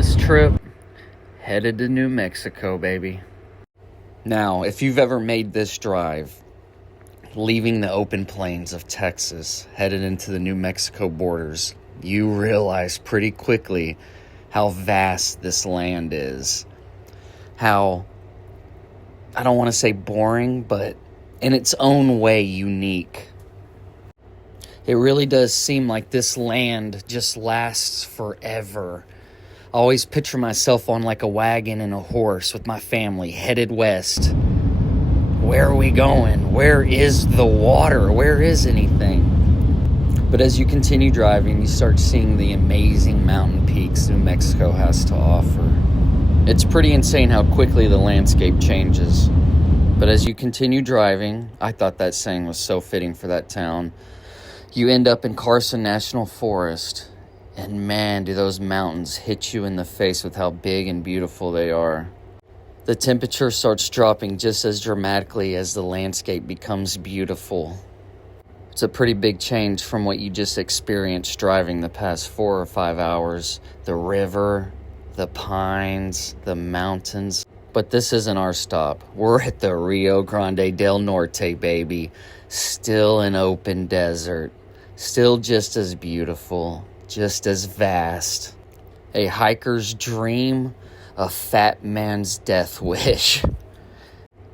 this trip, headed to New Mexico, baby. Now, if you've ever made this drive, leaving the open plains of Texas, headed into the New Mexico borders, you realize pretty quickly how vast this land is. How, I don't want to say boring, but in its own way unique. It really does seem like this land just lasts forever. I always picture myself on like a wagon and a horse with my family headed west. Where are we going? Where is the water? Where is anything? But as you continue driving, you start seeing the amazing mountain peaks New Mexico has to offer. It's pretty insane how quickly the landscape changes. But as you continue driving, I thought that saying was so fitting for that town. You end up in Carson National Forest. And man, do those mountains hit you in the face with how big and beautiful they are. The temperature starts dropping just as dramatically as the landscape becomes beautiful. It's a pretty big change from what you just experienced driving the past 4 or 5 hours. The river, the pines, the mountains. But this isn't our stop. We're at the Rio Grande del Norte, baby. Still an open desert. Still just as beautiful. Just as vast. A hiker's dream, a fat man's death wish.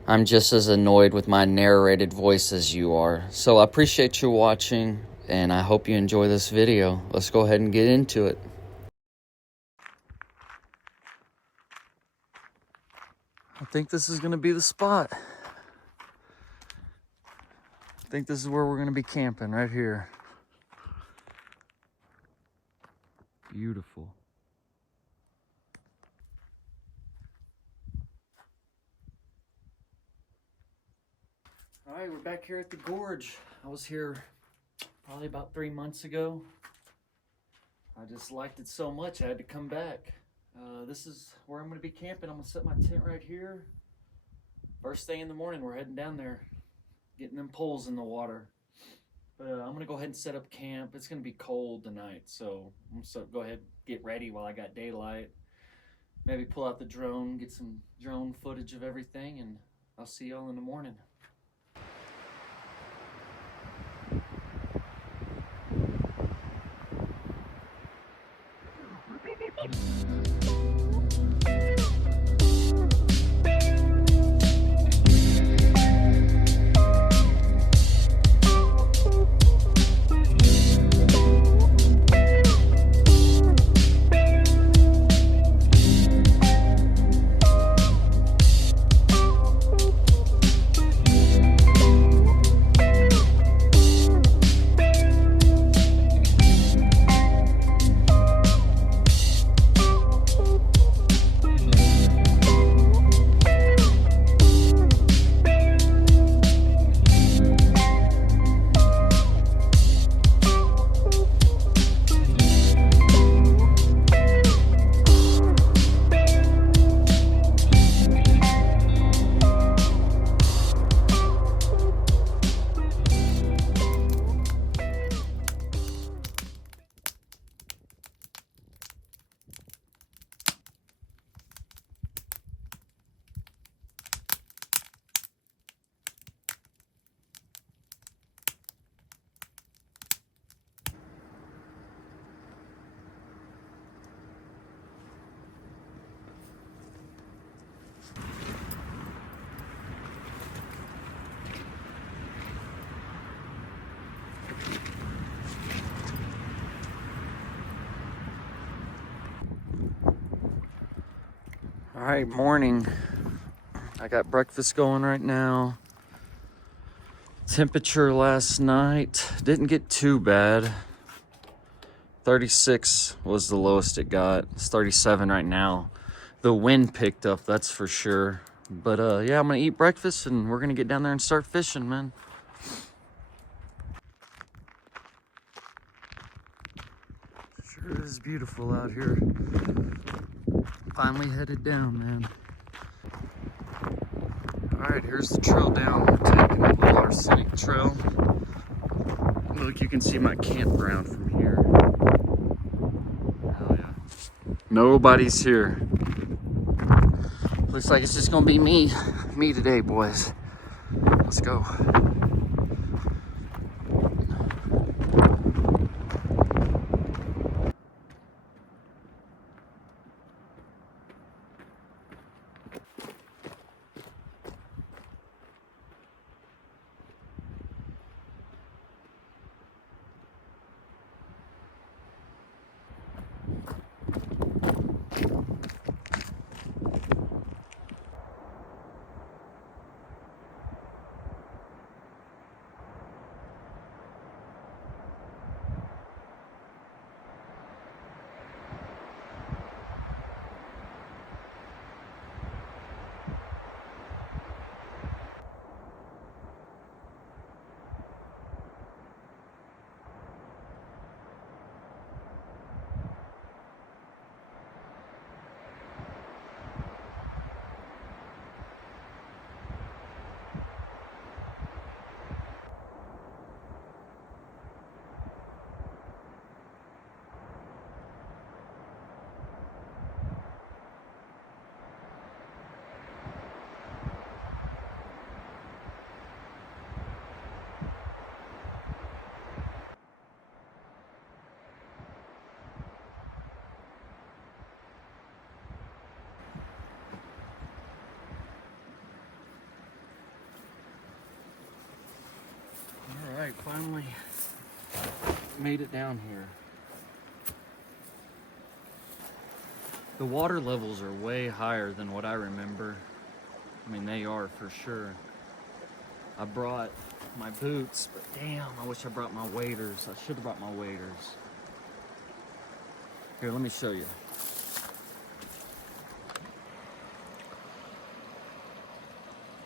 I'm just as annoyed with my narrated voice as you are. So I appreciate you watching, and I hope you enjoy this video. Let's go ahead and get into it. I think this is going to be the spot. I think this is where we're going to be camping, right here. Beautiful. All right, we're back here at the gorge. I was here probably about 3 months ago. I just liked it so much, I had to come back. This is where I'm going to be camping. I'm going to set my tent right here. First thing in the morning, we're heading down there, getting them poles in the water. But I'm going to go ahead and set up camp. It's going to be cold tonight, so I'm going to go ahead and get ready while I got daylight. Maybe pull out the drone, get some drone footage of everything, and I'll see y'all in the morning. All right, morning. I got breakfast going right now. Temperature last night didn't get too bad. 36 was the lowest it got. It's 37 right now. The wind picked up, that's for sure. But yeah, I'm gonna eat breakfast and we're gonna get down there and start fishing, man. Sure is beautiful out here. Finally headed down, man. All right, here's the trail down. We're taking a little arsenic trail. Look, you can see my campground from here. Hell yeah. Nobody's here. Looks like it's just gonna be me today, boys. Let's go. All right, finally made it down here. The water levels are way higher than what I remember. I mean, they are for sure. I brought my boots, but damn, I wish I brought my waders. I should have brought my waders. Here, let me show you.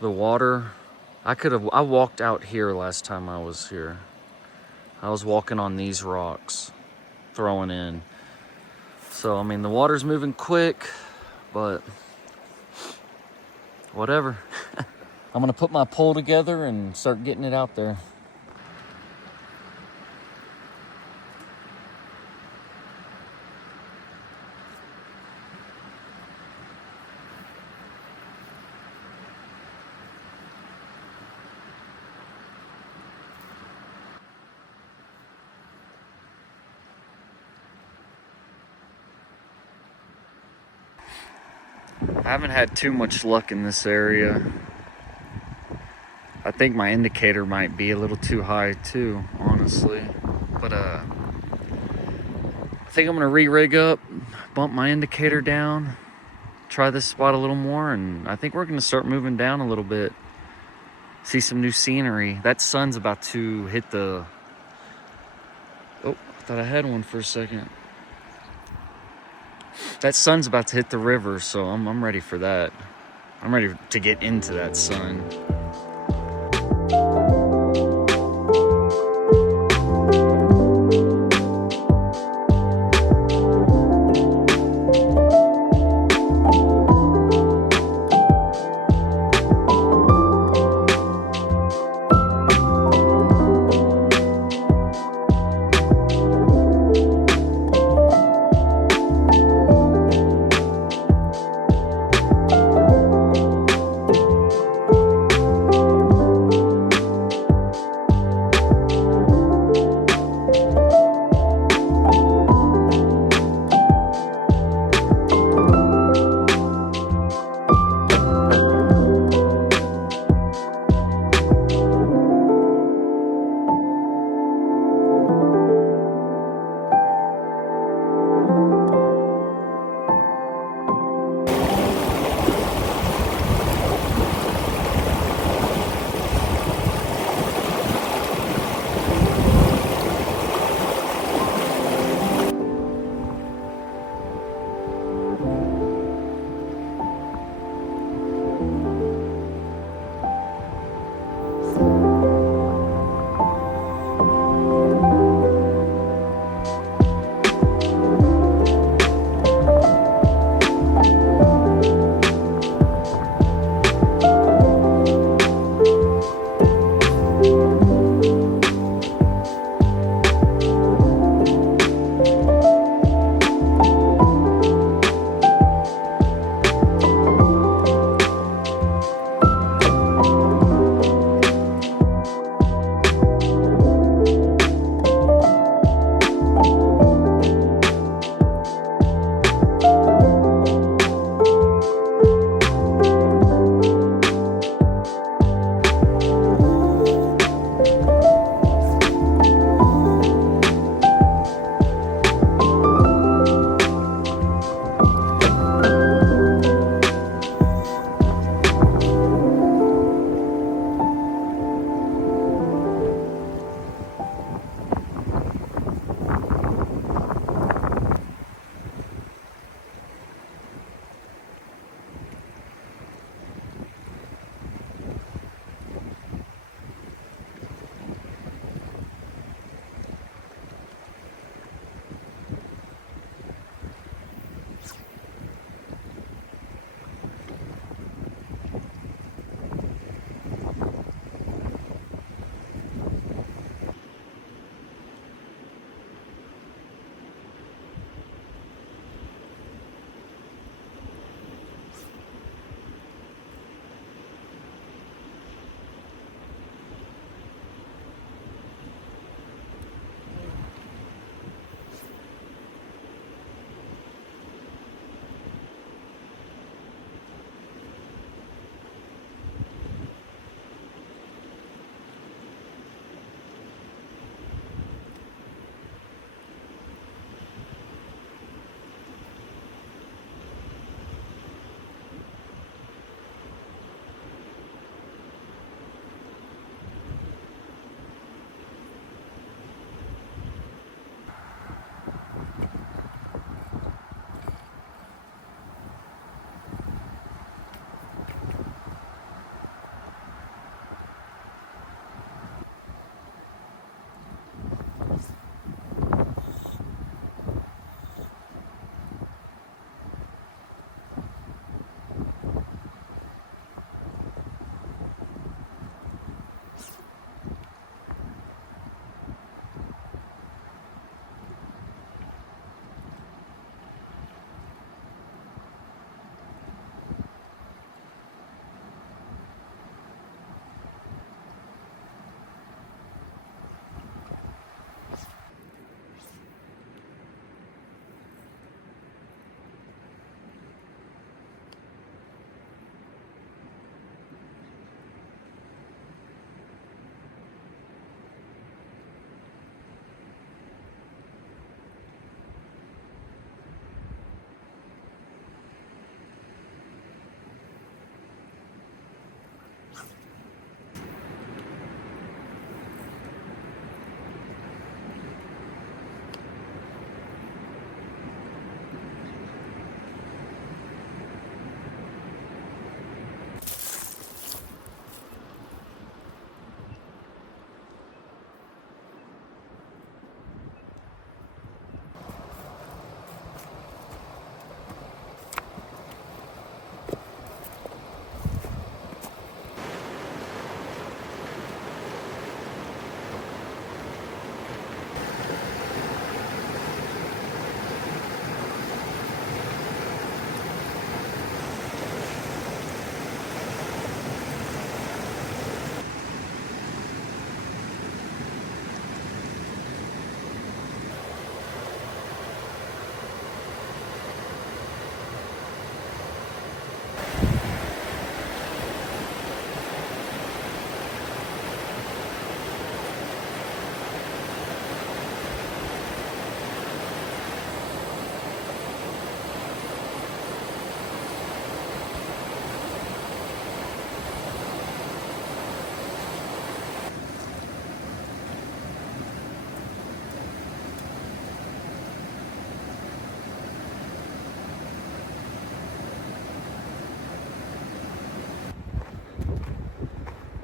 The water, I walked out here last time I was here. I was walking on these rocks, throwing in. So, I mean, the water's moving quick, but whatever. I'm gonna put my pole together and start getting it out there. I haven't had too much luck in this area. I think my indicator might be a little too high too, honestly. But I think I'm gonna re-rig up, bump my indicator down, try this spot a little more, and I think we're gonna start moving down a little bit. See some new scenery. That sun's about to hit the... Oh, I thought I had one for a second. That sun's about to hit the river, so I'm ready for that. I'm ready to get into that sun.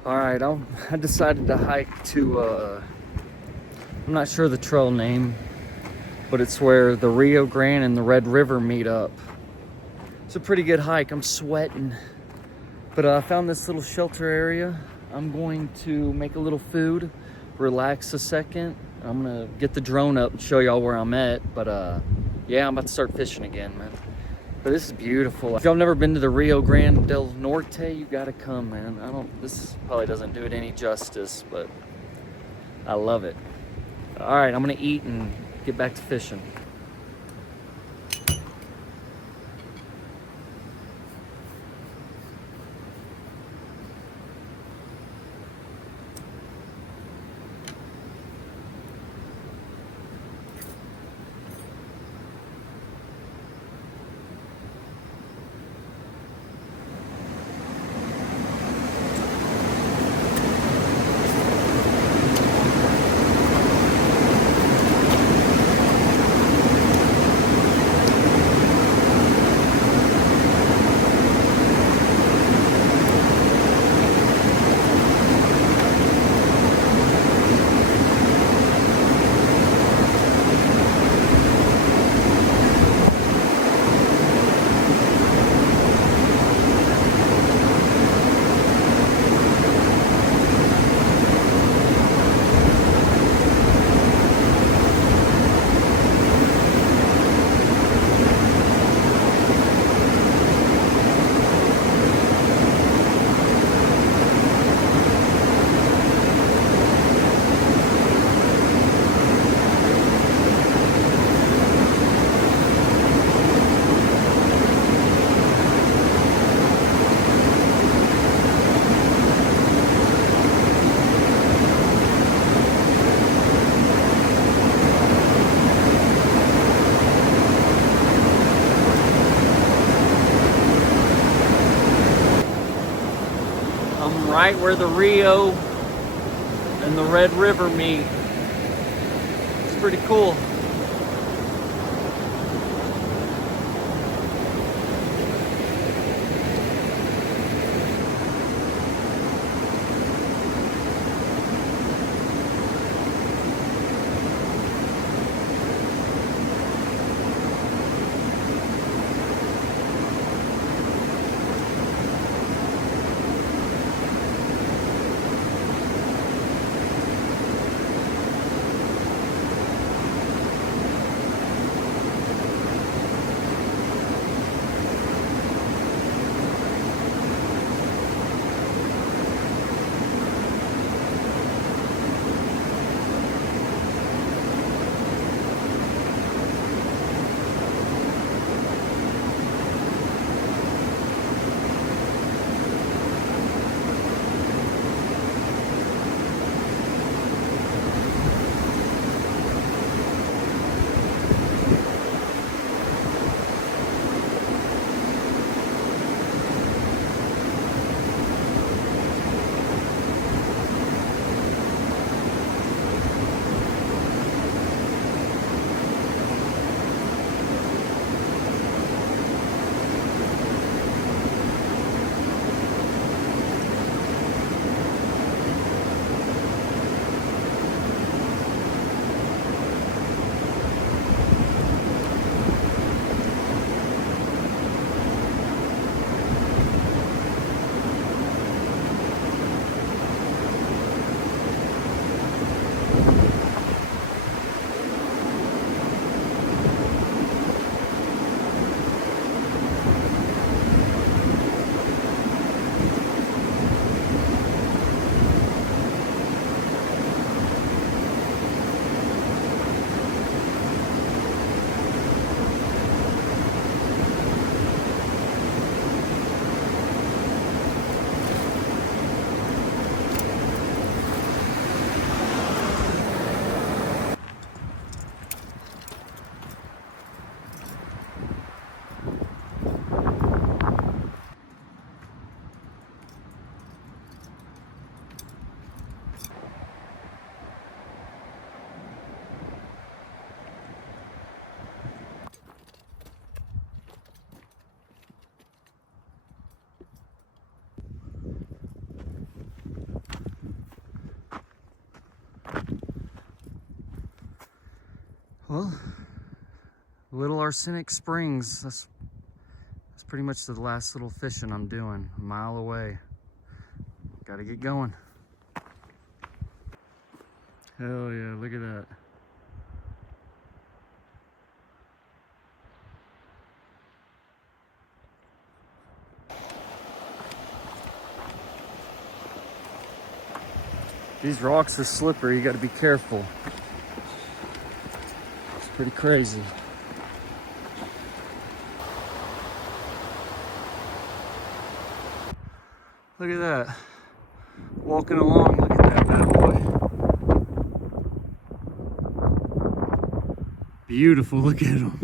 All right, I decided to hike to, I'm not sure the trail name, but it's where the Rio Grande and the Red River meet up. It's a pretty good hike. I'm sweating. But I found this little shelter area. I'm going to make a little food, relax a second. I'm gonna get the drone up and show y'all where I'm at. But yeah, I'm about to start fishing again, man. But this is beautiful. If y'all never been to the Rio Grande del Norte, you gotta come, man. This probably doesn't do it any justice, but I love it. All right, I'm gonna eat and get back to fishing. I'm right where the Rio and the Red River meet. It's pretty cool. Well, Little Arsenic Springs, that's pretty much the last little fishing I'm doing, a mile away. Gotta get going. Hell yeah, look at that. These rocks are slippery, you gotta be careful. It's pretty crazy. Look at that. Walking along, look at that bad boy. Beautiful, look at him.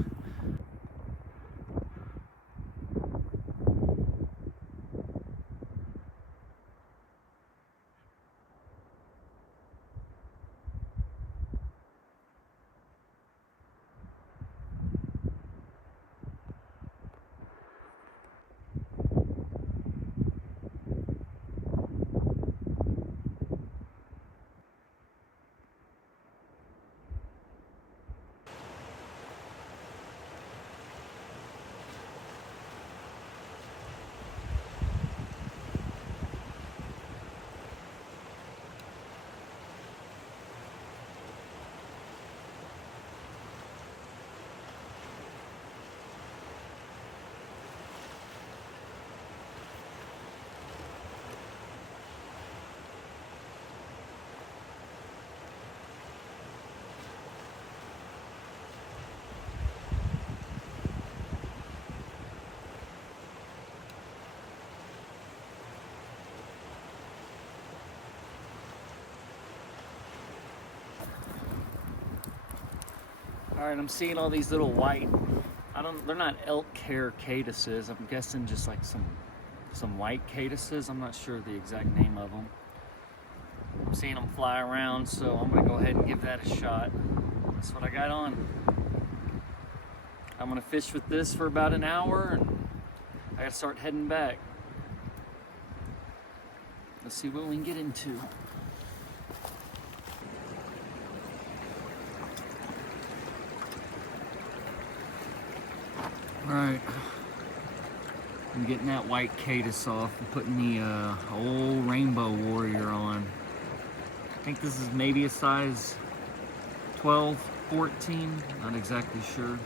All right, I'm seeing all these little white, they're not elk hair cadices. I'm guessing just like some white cadices. I'm not sure the exact name of them. I'm seeing them fly around, so I'm gonna go ahead and give that a shot. That's what I got on. I'm gonna fish with this for about an hour, and I gotta start heading back. Let's see what we can get into. Alright, I'm getting that white caddis off and putting the old Rainbow Warrior on. I think this is maybe a size 12, 14, not exactly sure. I'm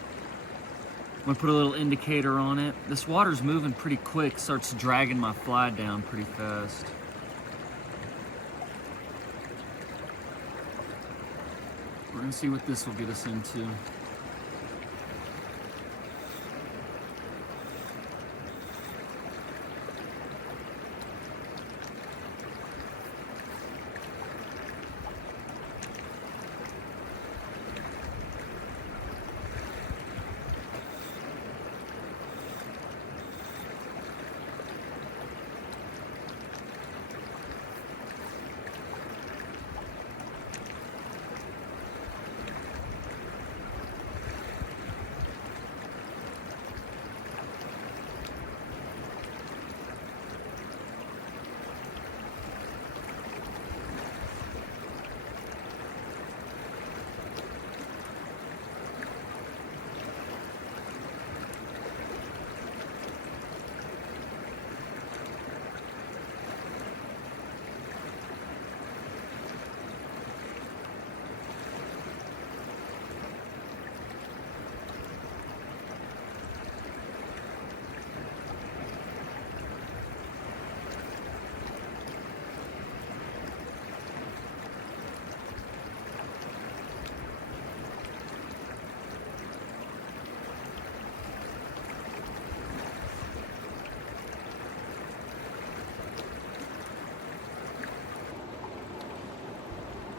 gonna put a little indicator on it. This water's moving pretty quick, starts dragging my fly down pretty fast. We're gonna see what this will get us into.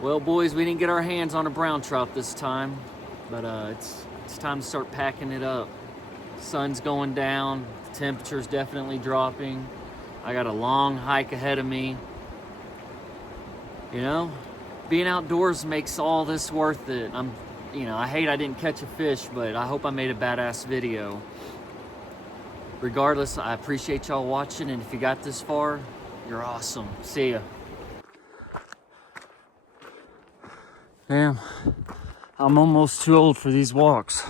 Well, boys, we didn't get our hands on a brown trout this time, but it's time to start packing it up. Sun's going down, the temperature's definitely dropping. I got a long hike ahead of me. You know, being outdoors makes all this worth it. I hate I didn't catch a fish, but I hope I made a badass video. Regardless, I appreciate y'all watching, and if you got this far, you're awesome. See ya. Damn, I'm almost too old for these walks.